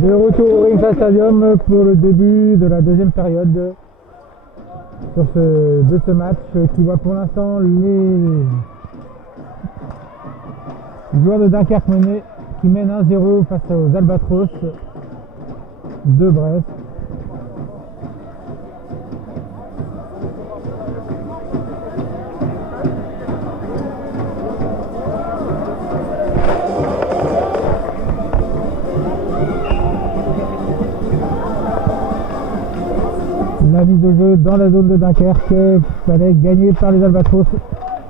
De retour au Ringsa Stadium pour le début de la deuxième période de ce match qui voit pour l'instant les joueurs de Dunkerque qui mènent 1-0 face aux Albatros de Brest. La mise de jeu dans la zone de Dunkerque, fallait gagner par les Albatros.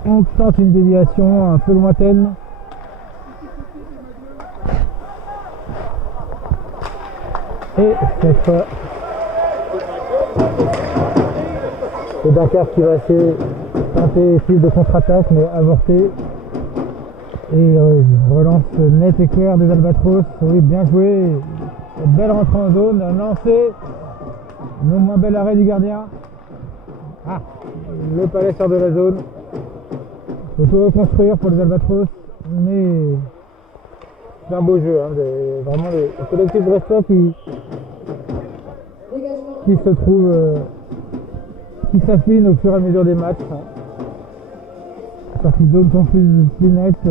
On tente une déviation un peu lointaine. Et cette fois, c'est Dunkerque qui va essayer tenter de contre-attaque mais avorté. Et relance nette et claire des Albatros. Oui, bien joué. Belle rentrée en zone, un lancé. Non moins bel arrêt du gardien. Ah, le Palais sort de la zone. Il faut tout reconstruire pour les Albatros, mais c'est un beau jeu. Hein, vraiment le collectif brestois qui se trouve, qui s'affine au fur et à mesure des matchs. Hein. Les sorties de zone sont plus nettes.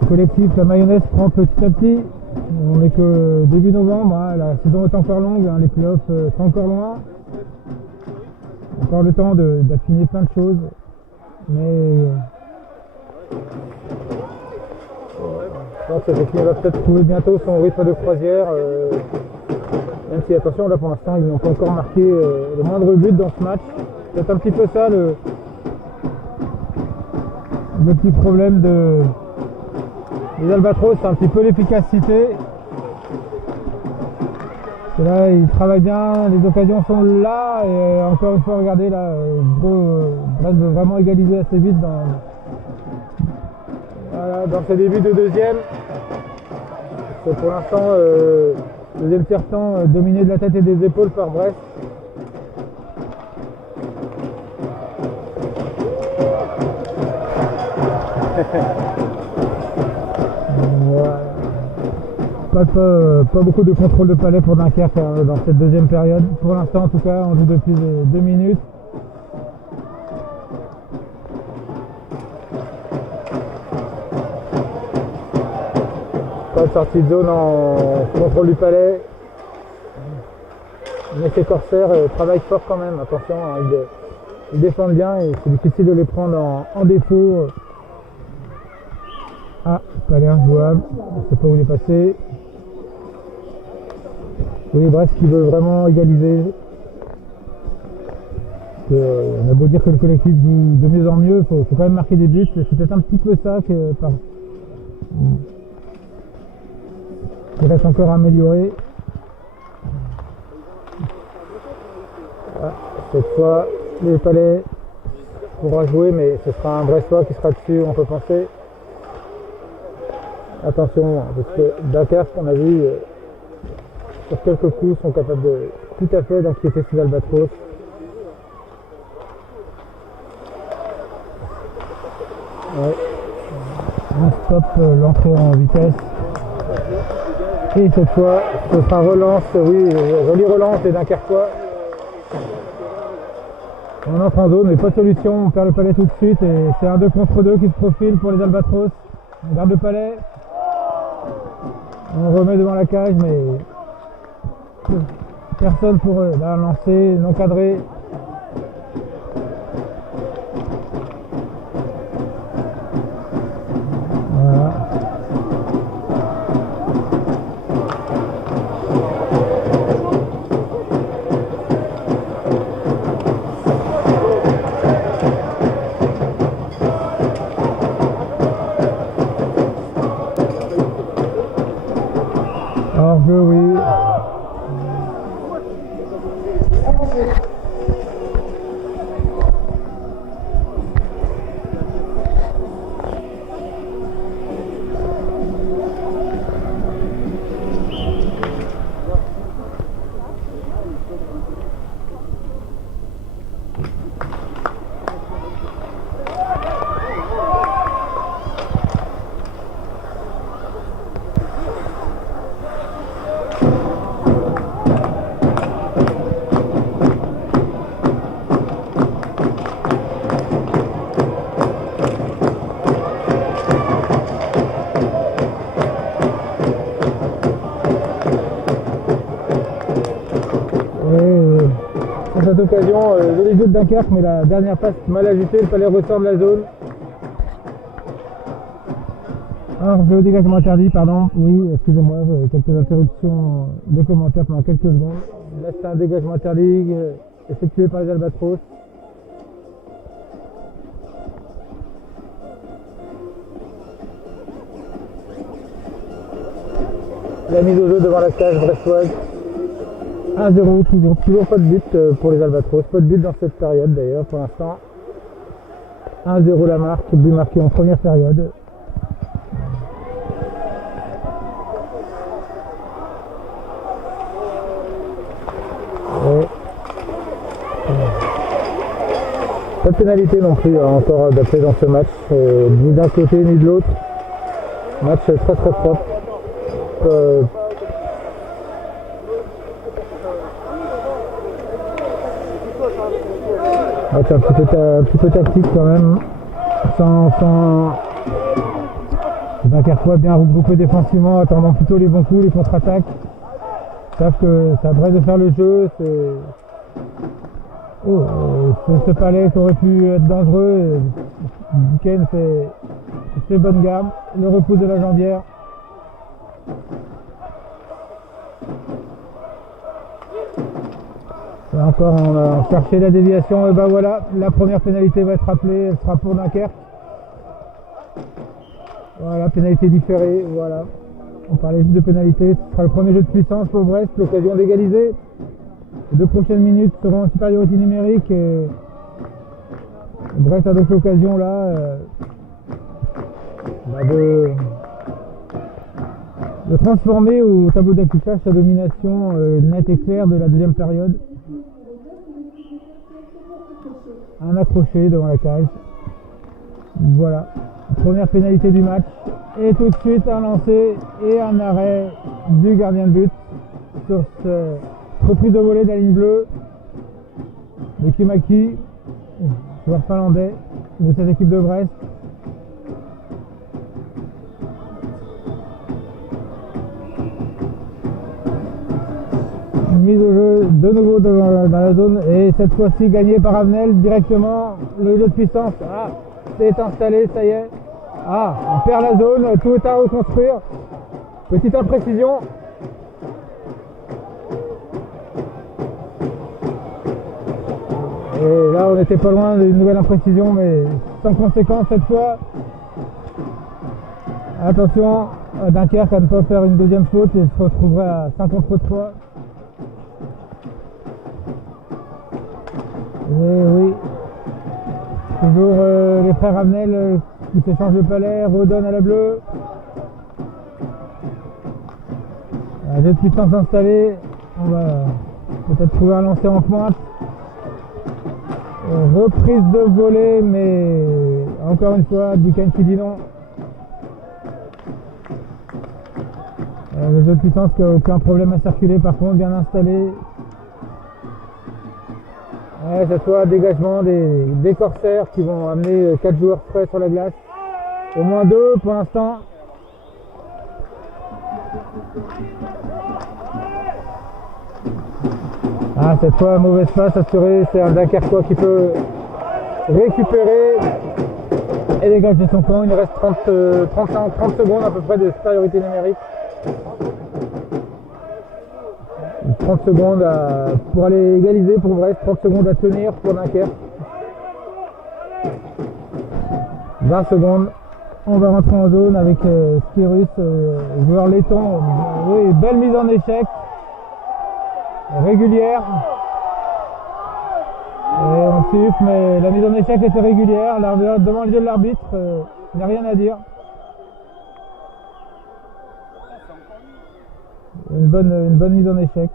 Le collectif, la mayonnaise prend petit à petit. On n'est que début novembre, hein, la saison est encore longue, hein, les playoffs sont encore loin. Encore le temps d'affiner plein de choses. Mais je pense que cette équipe va peut-être trouver bientôt son rythme de croisière. Même si, attention, là pour l'instant, ils n'ont pas encore marqué le moindre but dans ce match. C'est un petit peu ça le petit problème des Albatros, c'est un petit peu l'efficacité. Et là, ils travaillent bien, les occasions sont là, et encore une fois, regardez là, Brest veut vraiment égaliser assez vite dans ces débuts de deuxième. C'est pour l'instant, deuxième tiers-temps dominé de la tête et des épaules par Brest. Pas beaucoup de contrôle de palais pour Dunkerque dans cette deuxième période. Pour l'instant, en tout cas, on joue depuis 2 minutes. Pas de sortie de zone en contrôle du palais. Mais ces corsaires travaillent fort quand même. Attention, hein, ils défendent bien et c'est difficile de les prendre en défaut. Ah, palais injouable. On ne sait pas où il est passé. Oui, Brest qui veut vraiment égaliser. On a beau dire que le collectif joue de mieux en mieux, il faut quand même marquer des buts. C'est peut-être un petit peu ça qui reste encore à améliorer. Ah, cette fois, les Palais pourra jouer, mais ce sera un Brestois qui sera dessus, on peut penser. Attention, parce que Dunkerque, on a vu, sur quelques coups, sont capables de tout à fait d'inquiéter ces Albatros. Ouais. On stoppe l'entrée en vitesse. Et cette fois, ce sera relance, oui, jolie relance des Dunkerquois. On entre en zone, mais pas de solution, on perd le Palais tout de suite et c'est un 2 contre 2 qui se profile pour les Albatros. On garde le Palais. On remet devant la cage, mais personne pour eux. Là, lancé, non cadré. Voilà. Hors-jeu, oui. cette occasion, joli jeu de Dunkerque, mais la dernière passe mal ajustée, il fallait ressortir de la zone. Alors, jeu dégagement interdit, pardon. Oui, excusez-moi, quelques interruptions de commentaires pendant quelques secondes. Là, c'est un dégagement interdit effectué par les Albatros. La mise au jeu devant la cage brestoise. 1-0, toujours pas de but pour les Albatros. Pas de but dans cette période d'ailleurs pour l'instant. 1-0 la marque, but marqué en première période. Et pas de pénalité non plus encore d'après dans ce match, ni d'un côté ni de l'autre. Match très très propre. Match un petit peu tactique quand même, sans Dunkerquois bien regroupé défensivement, attendant plutôt les bons coups, les contre-attaques. Ils savent que ça devrait de faire le jeu. Ce palais qui aurait pu être dangereux. Duquesne fait bonne garde. Le repousse de la jambière. Et encore on a cherché la déviation et ben voilà, la première pénalité va être appelée, elle sera pour Dunkerque. Voilà, pénalité différée, voilà. On parlait juste de pénalité, ce sera le premier jeu de puissance pour Brest, l'occasion d'égaliser. Les 2 prochaines minutes seront en supériorité numérique et Brest a donc l'occasion là de transformer au tableau d'affichage sa domination nette et claire de la deuxième période. Un accroché devant la cage. Voilà, première pénalité du match. Et tout de suite un lancer et un arrêt du gardien de but sur cette reprise de volée de la ligne bleue de Kimaki, joueur finlandais de cette équipe de Brest. Mise au jeu de nouveau dans la zone et cette fois-ci gagnée par Avenel directement. Le jeu de puissance c'est installé, ça y est. On perd la zone, tout est à reconstruire. Petite imprécision. Et là on n'était pas loin d'une nouvelle imprécision mais sans conséquence cette fois. Attention, Dunkerque à ne pas faire une deuxième faute et se retrouverait à 5 contre 3. Et oui, toujours les frères Avenel qui s'échangent le palais, redonnent à la bleue. Un jeu de puissance installé, on va peut-être trouver un lancer en pointe. Reprise de volée, mais encore une fois, Duquesne qui dit non. Le jeu de puissance qui n'a aucun problème à circuler, par contre, bien installé. Cette fois, dégagement des corsaires qui vont amener 4 joueurs frais sur la glace. Au moins 2 pour l'instant. Cette fois, mauvaise passe assurée. C'est un Dunkerquois qui peut récupérer et dégager son camp. Il nous reste 30 secondes à peu près de supériorité numérique. 30 secondes pour aller égaliser pour Brest, 30 secondes à tenir pour Dunkerque. 20 secondes, on va rentrer en zone avec Skirus, joueur laiton. Oui, belle mise en échec, régulière. Et on siffle, mais la mise en échec était régulière. Devant les yeux de l'arbitre, il n'y a rien à dire. Une bonne mise en échec.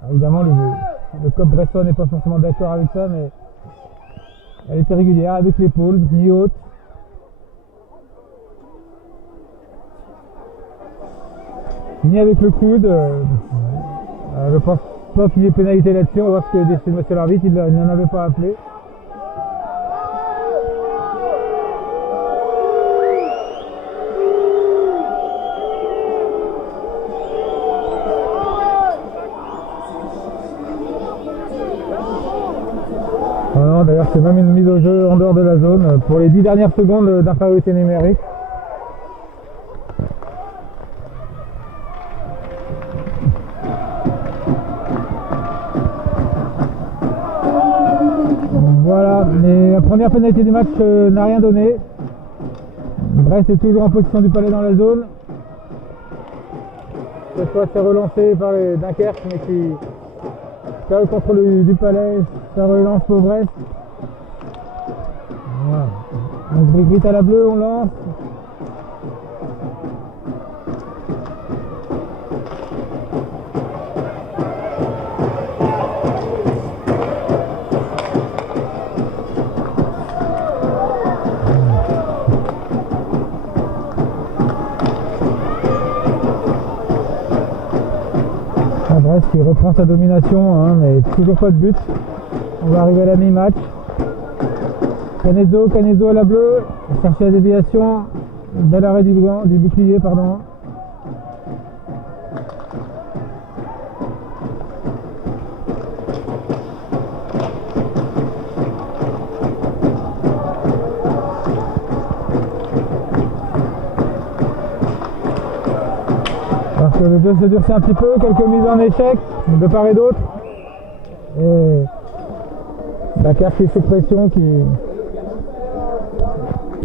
Alors évidemment, le COP brestois n'est pas forcément d'accord avec ça, mais elle était régulière avec l'épaule, ni haute. Ni avec le coude. Je pense pas qu'il y ait pénalité là-dessus. On va voir ce que décide monsieur l'arbitre. Il n'en avait pas appelé. Non, d'ailleurs c'est même une mise au jeu en dehors de la zone pour les 10 dernières secondes d'infériorité numérique. Voilà, mais la première pénalité du match n'a rien donné. Brest est toujours en position du palais dans la zone. Cette fois c'est relancé par les Dunkerque, mais qui a le contrôle du palais, ça relance pour Brest. Voilà. Donc Brigrit à la bleue, on lance. Brest qui reprend sa domination, hein, mais toujours pas de but. On va arriver à la mi-match. Canedo à la bleue, chercher la déviation, bel arrêt du bouclier, pardon. Alors que le jeu se durcit un petit peu, quelques mises en échec de part et d'autre. Et Dakar qui est sous pression, qui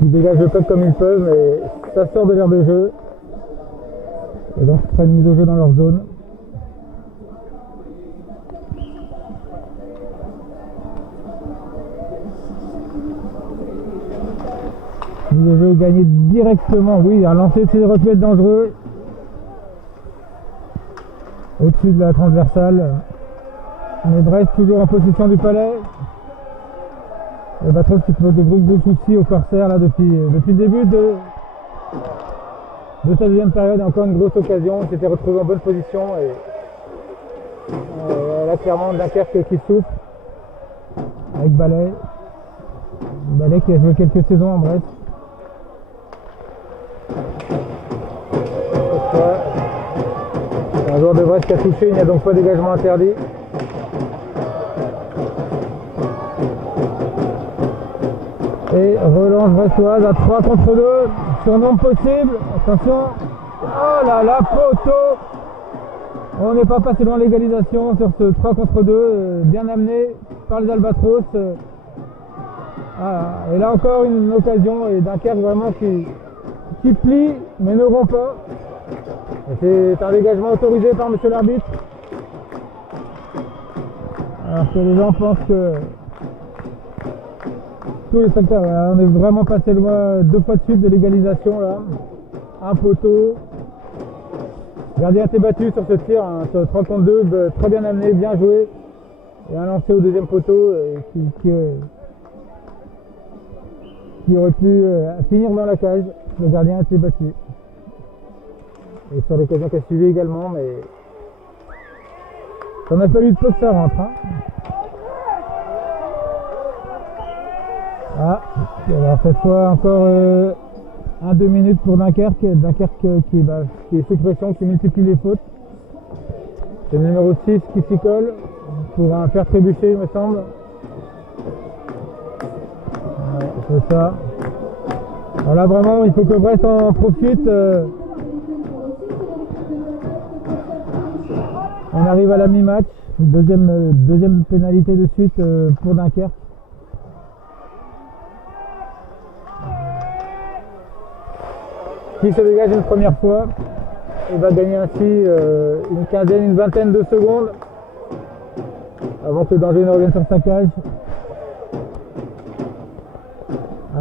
dégage le puck comme ils peuvent, mais ça sort de l'air de jeu. Et donc ils prennent une mise au jeu dans leur zone. Mise au jeu gagné directement, oui, un lancer c'est aurait pu être dangereux. Au-dessus de la transversale. Mais Brest toujours en possession du palais. Le Albatros qui pose de gros soucis au corsaire là depuis le début de sa deuxième période. Encore une grosse occasion. Il s'était retrouvé en bonne position et là clairement Dunkerque qui souffre avec Ballet. Ballet qui a joué quelques saisons en Brest. Un joueur de Brest qui a touché, il n'y a donc pas de dégagement interdit. Et relance brestoise à 3 contre 2, surnombre possible, attention, oh là là, poteau. On n'est pas passé loin de l'égalisation sur ce 3 contre 2, bien amené par les Albatros. Et là encore une occasion, et Dunkerque vraiment qui plie, mais ne rompt pas. C'est un dégagement autorisé par monsieur l'arbitre. Alors que les gens pensent que tous les spectateurs, voilà, on est vraiment passé loin 2 fois de suite de l'égalisation là. Un poteau. Le gardien a été battu sur ce tir, hein, sur 3 contre 2, très bien amené, bien joué. Et un lancé au deuxième poteau qui aurait pu finir dans la cage. Le gardien a été battu. Et sur l'occasion qui a suivi également, mais ça n'a fallu de peu que ça rentre. Hein. Alors cette fois encore 1-2 minutes pour Dunkerque. Dunkerque qui est sous pression, qui multiplie les fautes. C'est le numéro 6 qui s'y colle pour un faire trébucher, il me semble. Ouais, c'est ça. Alors là vraiment, il faut que Brest en profite. On arrive à la mi-match, deuxième pénalité de suite pour Dunkerque. Qui se dégage une première fois et va gagner ainsi une vingtaine de secondes avant que le danger ne revienne sur sa cage.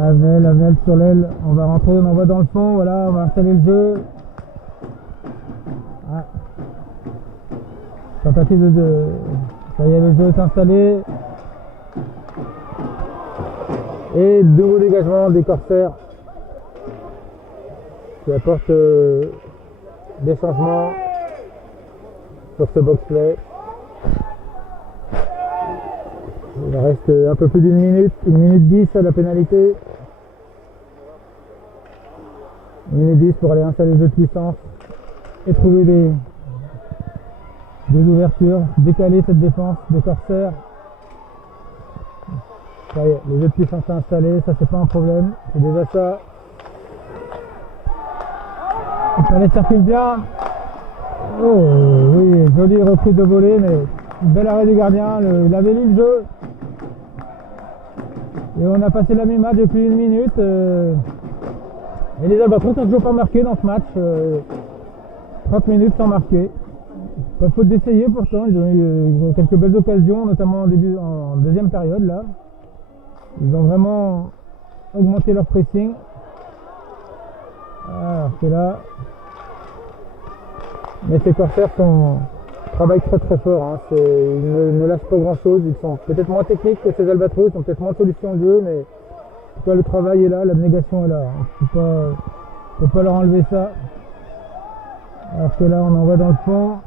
Avenel sur l'aile, on va rentrer, on envoie dans le fond, voilà, on va installer le jeu. Tentative de... Ça y est, le jeu est installé. Et nouveau dégagement des corsaires qui apporte des changements sur ce box-play. Il reste un peu plus d'une minute, 1 minute 10 à la pénalité. 1 minute 10 pour aller installer le jeu de puissance et trouver des ouvertures, décaler cette défense des corsaires. Ça y est, les jeux de pieds sont installés, ça c'est pas un problème. C'est déjà ça. Le palais circule bien. Oh oui, jolie reprise de volée, mais bel arrêt du gardien. Il avait lu le jeu. Et on a passé la même match depuis 1 minute. Et les Albatros n'ont toujours pas marqué dans ce match. 30 minutes sans marquer. Pas faute d'essayer pourtant. Ils ont eu quelques belles occasions, notamment en deuxième période là. Ils ont vraiment augmenté leur pressing. Alors c'est là. Mais ces Corsaires travaillent très très fort. Hein. Ils ne lâchent pas grand chose. Ils sont peut-être moins techniques que ces Albatros, ils ont peut-être moins de solutions de jeu, mais en tout cas le travail est là, l'abnégation est là. On ne peut pas leur enlever ça. Alors que là on en va dans le fond.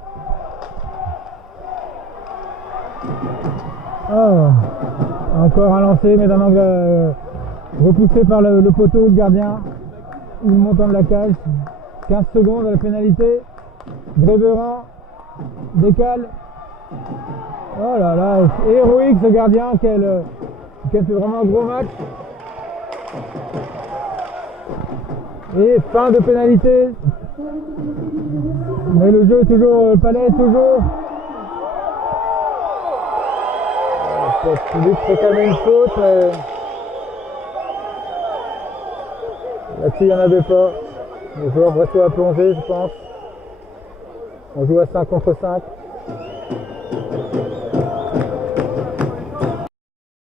Oh, encore un lancer, mais d'un angle repoussé par le poteau, le gardien. Il monte en de la cage. 15 secondes à la pénalité. Gréberin décale. Oh là là, héroïque ce gardien qui a fait vraiment un gros match. Et fin de pénalité. Mais le jeu est toujours, le palais est toujours. Celui qui réclamait une faute, mais là-dessus il n'y en avait pas. Les joueurs brestois à plonger, je pense. On joue à 5 contre 5.